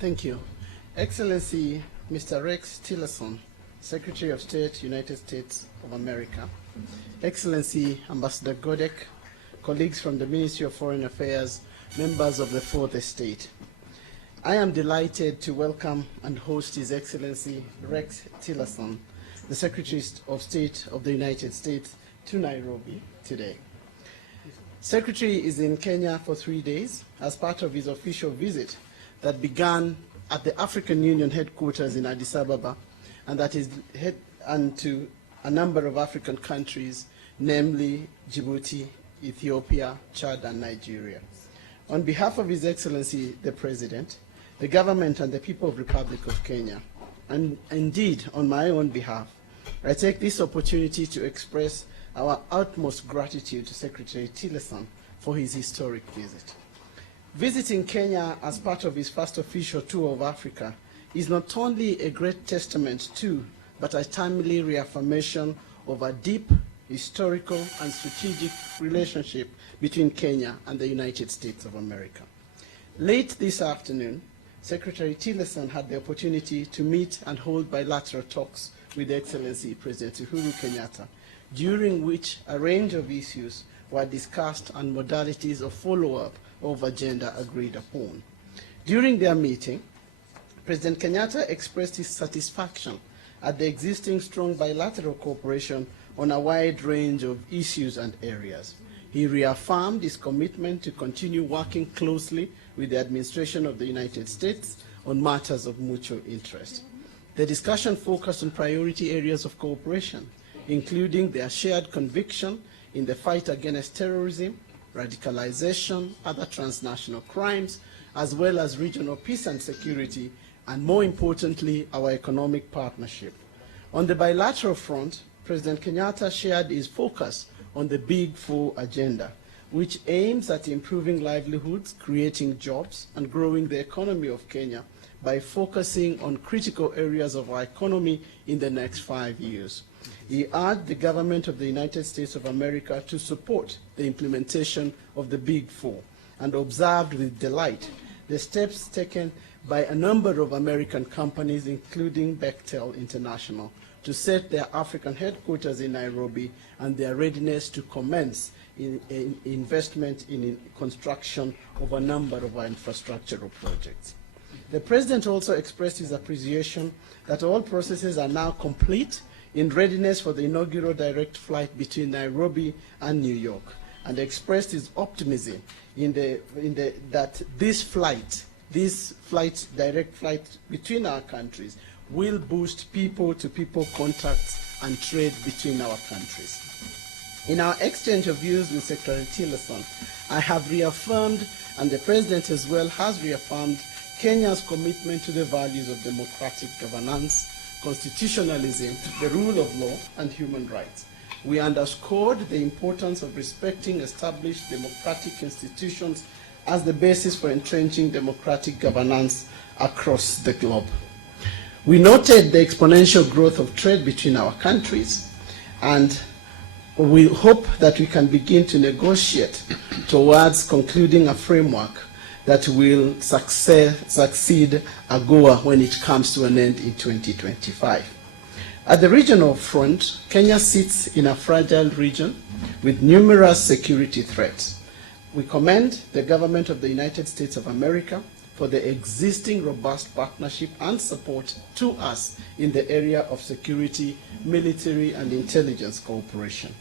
Thank you. Excellency Mr. Rex Tillerson, Secretary of State, United States of America. Excellency Ambassador Godek, colleagues from the Ministry of Foreign Affairs, members of the Fourth Estate. I am delighted to welcome and host His Excellency Rex Tillerson, the Secretary of State of the United States, to Nairobi today. Secretary is in Kenya for 3 days as part of his official visit that began at the African Union headquarters in Addis Ababa, and that is to a number of African countries, namely Djibouti, Ethiopia, Chad, and Nigeria. On behalf of His Excellency the President, the government and the people of the Republic of Kenya, and indeed on my own behalf, I take this opportunity to express our utmost gratitude to Secretary Tillerson for his historic visit. Visiting Kenya as part of his first official tour of Africa is not only a great testament to, but a timely reaffirmation of a deep historical and strategic relationship between Kenya and the United States of America. Late this afternoon, Secretary Tillerson had the opportunity to meet and hold bilateral talks with Excellency President Uhuru Kenyatta, during which a range of issues were discussed and modalities of follow-up of agenda agreed upon. During their meeting, President Kenyatta expressed his satisfaction at the existing strong bilateral cooperation on a wide range of issues and areas. He reaffirmed his commitment to continue working closely with the administration of the United States on matters of mutual interest. The discussion focused on priority areas of cooperation, including their shared conviction in the fight against terrorism, radicalization, other transnational crimes, as well as regional peace and security, and more importantly, our economic partnership. On the bilateral front, President Kenyatta shared his focus on the Big Four agenda, which aims at improving livelihoods, creating jobs, and growing the economy of Kenya by focusing on critical areas of our economy in the next 5 years. He urged the government of the United States of America to support the implementation of the Big Four and observed with delight the steps taken by a number of American companies, including Bechtel International, to set their African headquarters in Nairobi and their readiness to commence investment in construction of a number of our infrastructural projects. The President also expressed his appreciation that all processes are now complete in readiness for the inaugural direct flight between Nairobi and New York, and expressed his optimism that this direct flight between our countries will boost people-to-people contacts and trade between our countries. In our exchange of views with Secretary Tillerson, I have reaffirmed, and the President as well has reaffirmed, Kenya's commitment to the values of democratic governance, constitutionalism, the rule of law, and human rights. We underscored the importance of respecting established democratic institutions as the basis for entrenching democratic governance across the globe. We noted the exponential growth of trade between our countries, and we hope that we can begin to negotiate towards concluding a framework that will succeed AGOA when it comes to an end in 2025. At the regional front, Kenya sits in a fragile region with numerous security threats. We commend the government of the United States of America for the existing robust partnership and support to us in the area of security, military, and intelligence cooperation.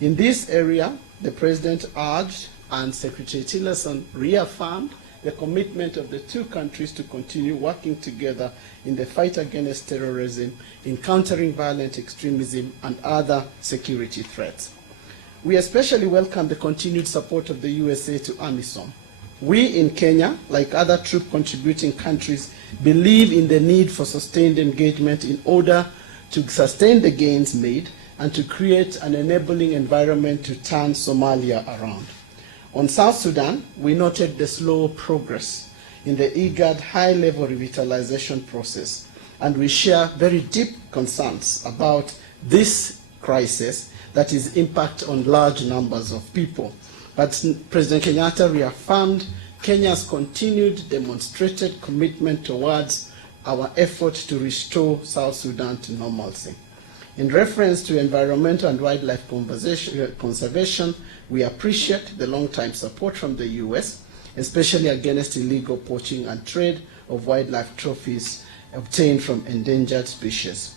In this area, the President urged and Secretary Tillerson reaffirmed the commitment of the two countries to continue working together in the fight against terrorism, in countering violent extremism, and other security threats. We especially welcome the continued support of the USA to AMISOM. We in Kenya, like other troop-contributing countries, believe in the need for sustained engagement in order to sustain the gains made and to create an enabling environment to turn Somalia around. On South Sudan, we noted the slow progress in the IGAD high-level revitalization process, and we share very deep concerns about this crisis that is impact on large numbers of people. But President Kenyatta reaffirmed Kenya's continued demonstrated commitment towards our effort to restore South Sudan to normalcy. In reference to environmental and wildlife conservation, we appreciate the long-time support from the U.S., especially against illegal poaching and trade of wildlife trophies obtained from endangered species.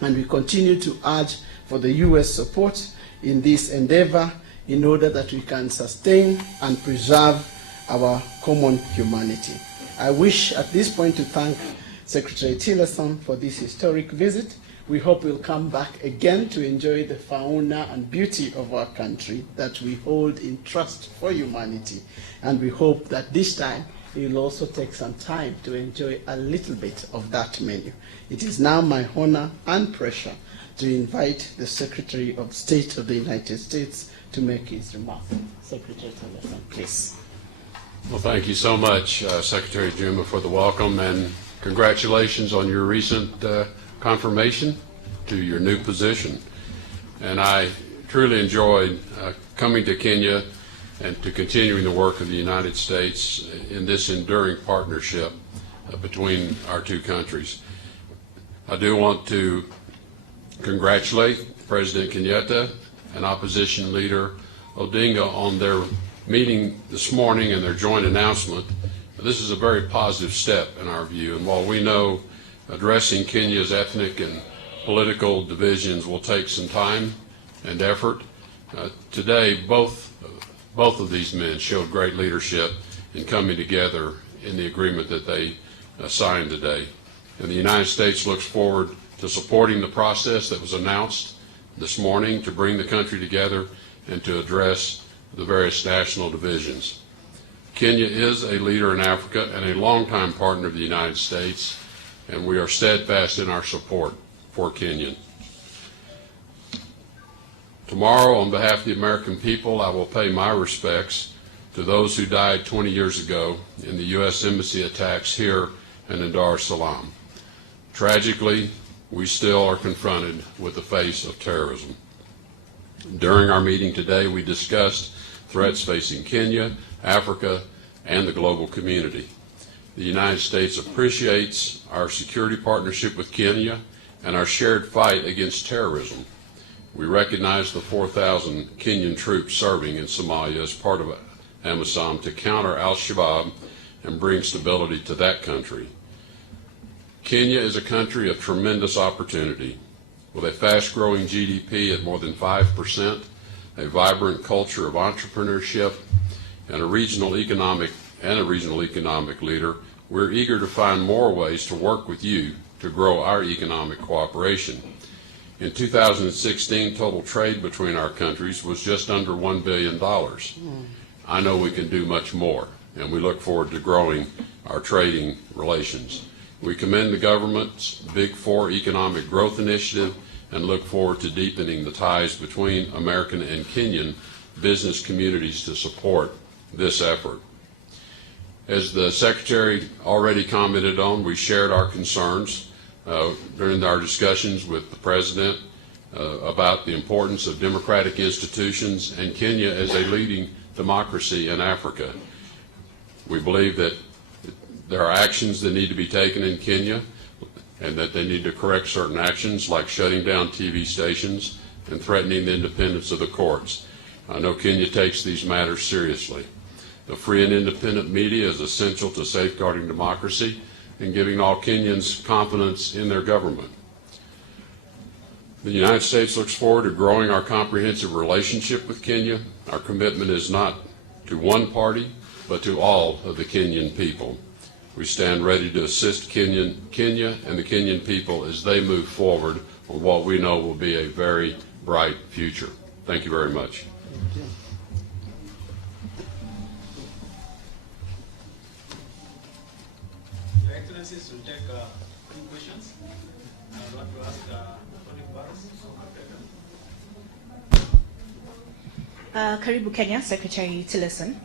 And we continue to urge for the U.S. support in this endeavor in order that we can sustain and preserve our common humanity. I wish at this point to thank Secretary Tillerson for this historic visit. We hope we'll come back again to enjoy the fauna and beauty of our country that we hold in trust for humanity. And we hope that this time you'll also take some time to enjoy a little bit of that menu. It is now my honor and pleasure to invite the Secretary of State of the United States to make his remarks. Secretary Tillerson, please. Well, thank you so much, Secretary Juma, for the welcome, and congratulations on your recent confirmation to your new position. And I truly enjoyed coming to Kenya and to continuing the work of the United States in this enduring partnership between our two countries. I do want to congratulate President Kenyatta and Opposition Leader Odinga on their meeting this morning and their joint announcement. This is a very positive step in our view, and while we know addressing Kenya's ethnic and political divisions will take some time and effort, today both of these men showed great leadership in coming together in the agreement that they signed today. And the United States looks forward to supporting the process that was announced this morning to bring the country together and to address the various national divisions. Kenya is a leader in Africa and a longtime partner of the United States, and we are steadfast in our support for Kenya. Tomorrow, on behalf of the American people, I will pay my respects to those who died 20 years ago in the U.S. Embassy attacks here and in Dar es Salaam. Tragically, we still are confronted with the face of terrorism. During our meeting today, we discussed threats facing Kenya, Africa, and the global community. The United States appreciates our security partnership with Kenya and our shared fight against terrorism. We recognize the 4,000 Kenyan troops serving in Somalia as part of AMISOM to counter al-Shabaab and bring stability to that country. Kenya is a country of tremendous opportunity. With a fast-growing GDP at more than 5%, a vibrant culture of entrepreneurship, and a regional economic leader, we're eager to find more ways to work with you to grow our economic cooperation. In 2016, total trade between our countries was just under $1 billion. I know we can do much more, and we look forward to growing our trading relations. We commend the government's Big Four economic growth initiative and look forward to deepening the ties between American and Kenyan business communities to support this effort. As the Secretary already commented on, we shared our concerns during our discussions with the President about the importance of democratic institutions and Kenya as a leading democracy in Africa. We believe that there are actions that need to be taken in Kenya and that they need to correct certain actions like shutting down TV stations and threatening the independence of the courts. I know Kenya takes these matters seriously. The free and independent media is essential to safeguarding democracy and giving all Kenyans confidence in their government. The United States looks forward to growing our comprehensive relationship with Kenya. Our commitment is not to one party, but to all of the Kenyan people. We stand ready to assist Kenya and the Kenyan people as they move forward on what we know will be a very bright future. Thank you very much. Thank you. Your Excellencies, we'll take two questions. I want to ask Tony Barras. Karibu Kenya, Secretary Tillerson.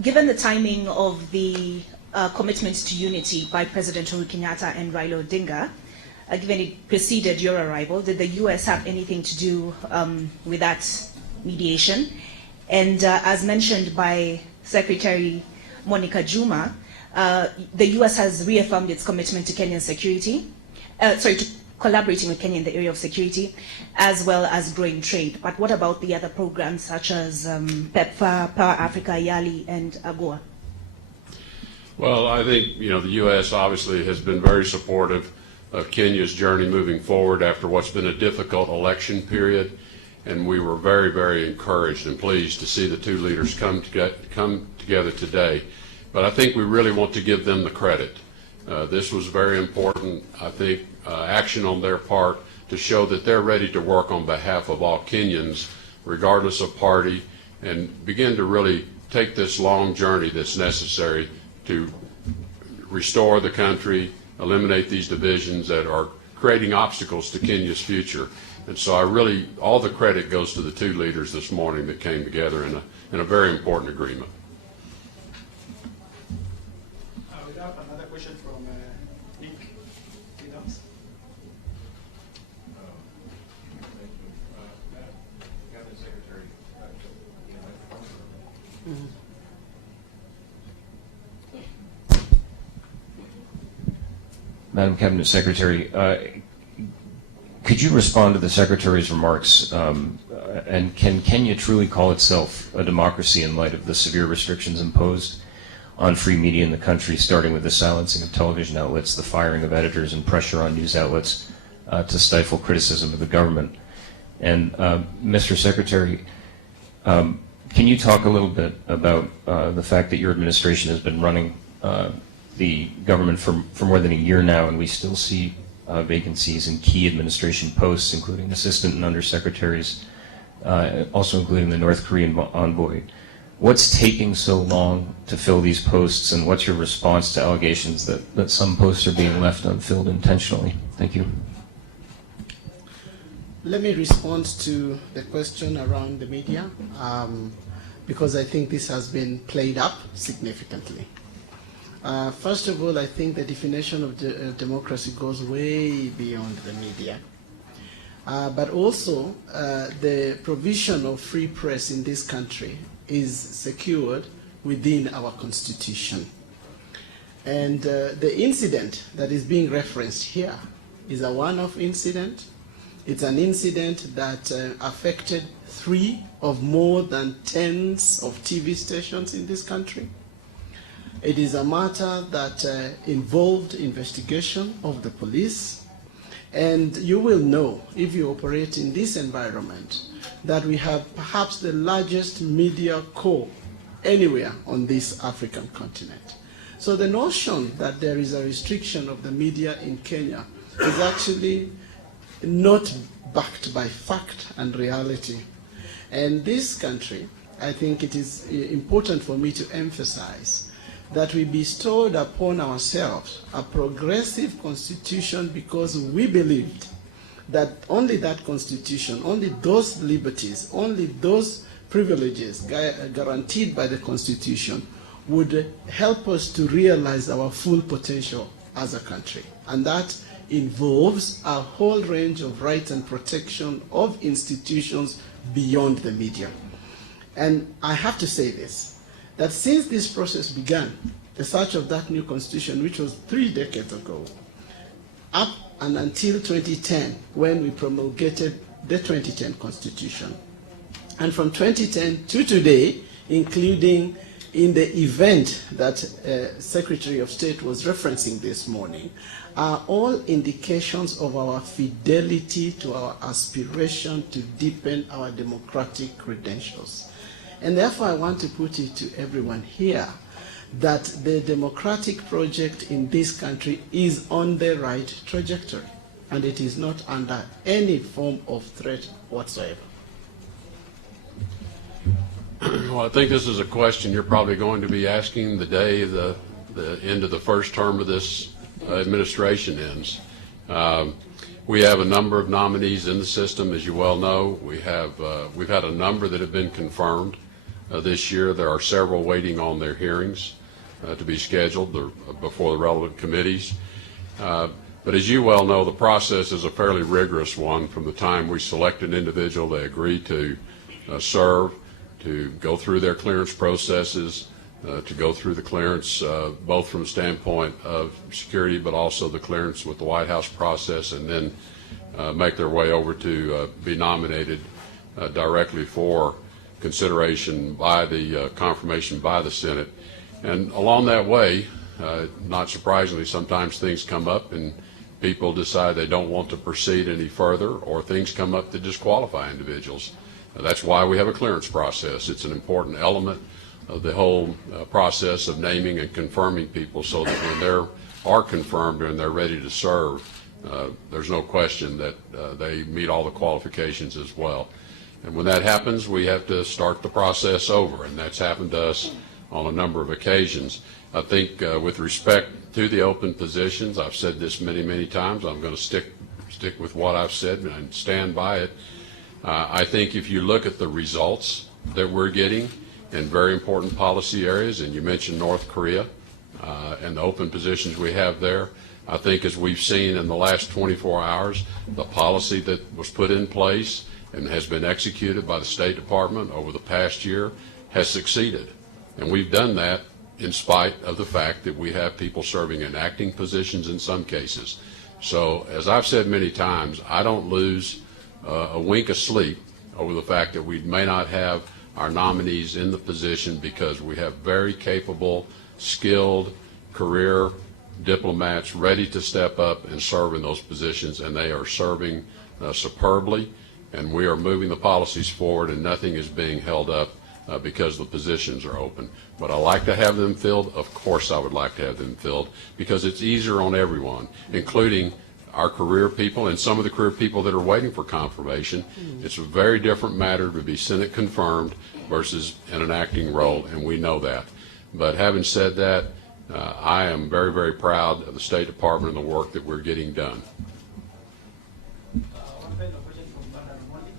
Given the timing of the commitment to unity by President Uhuru Kenyatta and Raila Odinga, given it preceded your arrival, did the U.S. have anything to do with that mediation? And as mentioned by Secretary Monica Juma, the U.S. has reaffirmed its commitment to Kenyan security, to collaborating with Kenya in the area of security, as well as growing trade. But what about the other programs such as PEPFAR, Power Africa, YALI, and AGOA? Well, I think, the U.S. obviously has been very supportive of Kenya's journey moving forward after what's been a difficult election period. And we were very, very encouraged and pleased to see the two leaders come together today. But I think we really want to give them the credit. This was very important, I think, action on their part to show that they're ready to work on behalf of all Kenyans, regardless of party, and begin to really take this long journey that's necessary to restore the country, eliminate these divisions that are creating obstacles to Kenya's future. And so all the credit goes to the two leaders this morning that came together in a very important agreement. We have another question from Nick Williams. Cabinet Secretary. Madam Cabinet Secretary, could you respond to the Secretary's remarks? And can Kenya truly call itself a democracy in light of the severe restrictions imposed on free media in the country, starting with the silencing of television outlets, the firing of editors, and pressure on news outlets to stifle criticism of the government? And Mr. Secretary, can you talk a little bit about the fact that your administration has been running the government for more than a year now, and we still see vacancies in key administration posts, including assistant and undersecretaries, also including the North Korean envoy. What's taking so long to fill these posts, and what's your response to allegations that some posts are being left unfilled intentionally? Thank you. Let me respond to the question around the media, because I think this has been played up significantly. First of all, I think the definition of democracy goes way beyond the media. But also, the provision of free press in this country is secured within our constitution. And the incident that is being referenced here is a one-off incident. It's an incident that affected 3 of more than tens of TV stations in this country. It is a matter that involved investigation of the police. And you will know, if you operate in this environment, that we have perhaps the largest media core anywhere on this African continent. So the notion that there is a restriction of the media in Kenya is actually not backed by fact and reality. And this country, I think it is important for me to emphasize that we bestowed upon ourselves a progressive constitution because we believed that only that constitution, only those liberties, only those privileges guaranteed by the constitution would help us to realize our full potential as a country. And that involves a whole range of rights and protection of institutions beyond the media. And I have to say this, that since this process began, the search of that new constitution, which was 3 decades ago, up and until 2010, when we promulgated the 2010 constitution. And from 2010 to today, including in the event that Secretary of State was referencing this morning, are all indications of our fidelity to our aspiration to deepen our democratic credentials. And therefore, I want to put it to everyone here that the democratic project in this country is on the right trajectory, and it is not under any form of threat whatsoever. Well, I think this is a question you're probably going to be asking the day the end of the first term of this administration ends. We have a number of nominees in the system, as you well know. We've had a number that have been confirmed this year. There are several waiting on their hearings to be scheduled before the relevant committees. But as you well know, the process is a fairly rigorous one. From the time we select an individual, they agree to serve, to go through their clearance processes, to go through the clearance, both from the standpoint of security, but also the clearance with the White House process, and then make their way over to be nominated directly for consideration by the confirmation by the Senate. And along that way, not surprisingly, sometimes things come up and people decide they don't want to proceed any further, or things come up that disqualify individuals. That's why we have a clearance process. It's an important element of the whole process of naming and confirming people, so that when they are confirmed and they're ready to serve, there's no question that they meet all the qualifications as well. And when that happens, we have to start the process over, and that's happened to us on a number of occasions. I think with respect to the open positions, I've said this many, many times. I'm going to stick with what I've said and stand by it. I think if you look at the results that we're getting in very important policy areas, and you mentioned North Korea and the open positions we have there, I think as we've seen in the last 24 hours, the policy that was put in place and has been executed by the State Department over the past year has succeeded. And we've done that in spite of the fact that we have people serving in acting positions in some cases. So, as I've said many times, I don't lose a wink of sleep over the fact that we may not have our nominees in the position, because we have very capable, skilled, career diplomats ready to step up and serve in those positions, and they are serving superbly, and we are moving the policies forward, and nothing is being held up because the positions are open. But I like to have them filled. Of course I would like to have them filled, because it's easier on everyone, including our career people and some of the career people that are waiting for confirmation. It's a very different matter to be Senate confirmed versus in an acting role, and we know that. But having said that, I am very, very proud of the State Department and the work that we're getting done. One final question from Madam Molly.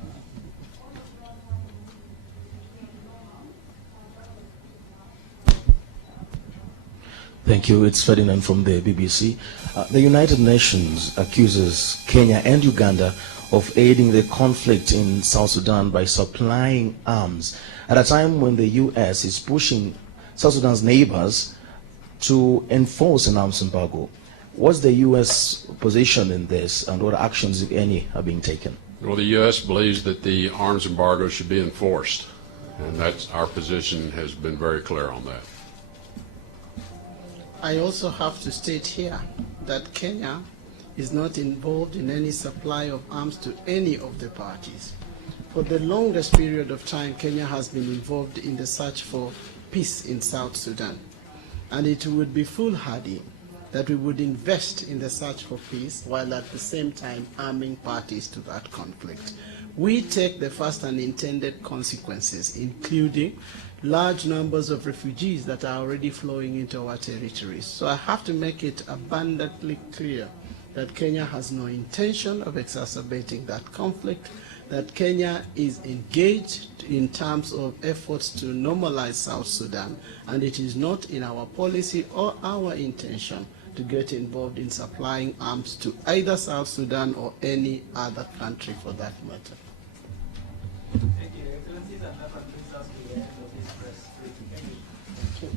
Thank you. It's Ferdinand from the BBC. The United Nations accuses Kenya and Uganda of aiding the conflict in South Sudan by supplying arms at a time when the U.S. is pushing South Sudan's neighbors to enforce an arms embargo. What's the U.S. position in this, and what actions, if any, are being taken? Well, the U.S. believes that the arms embargo should be enforced, and that's our position has been very clear on that. I also have to state here that Kenya is not involved in any supply of arms to any of the parties. For the longest period of time, Kenya has been involved in the search for peace in South Sudan. And it would be foolhardy that we would invest in the search for peace while at the same time arming parties to that conflict. We take the first unintended consequences, including large numbers of refugees that are already flowing into our territories. So I have to make it abundantly clear that Kenya has no intention of exacerbating that conflict, that Kenya is engaged in terms of efforts to normalize South Sudan, and it is not in our policy or our intention to get involved in supplying arms to either South Sudan or any other country for that matter. Thank you, Excellencies, and that brings us to the end of this press briefing. Thank you.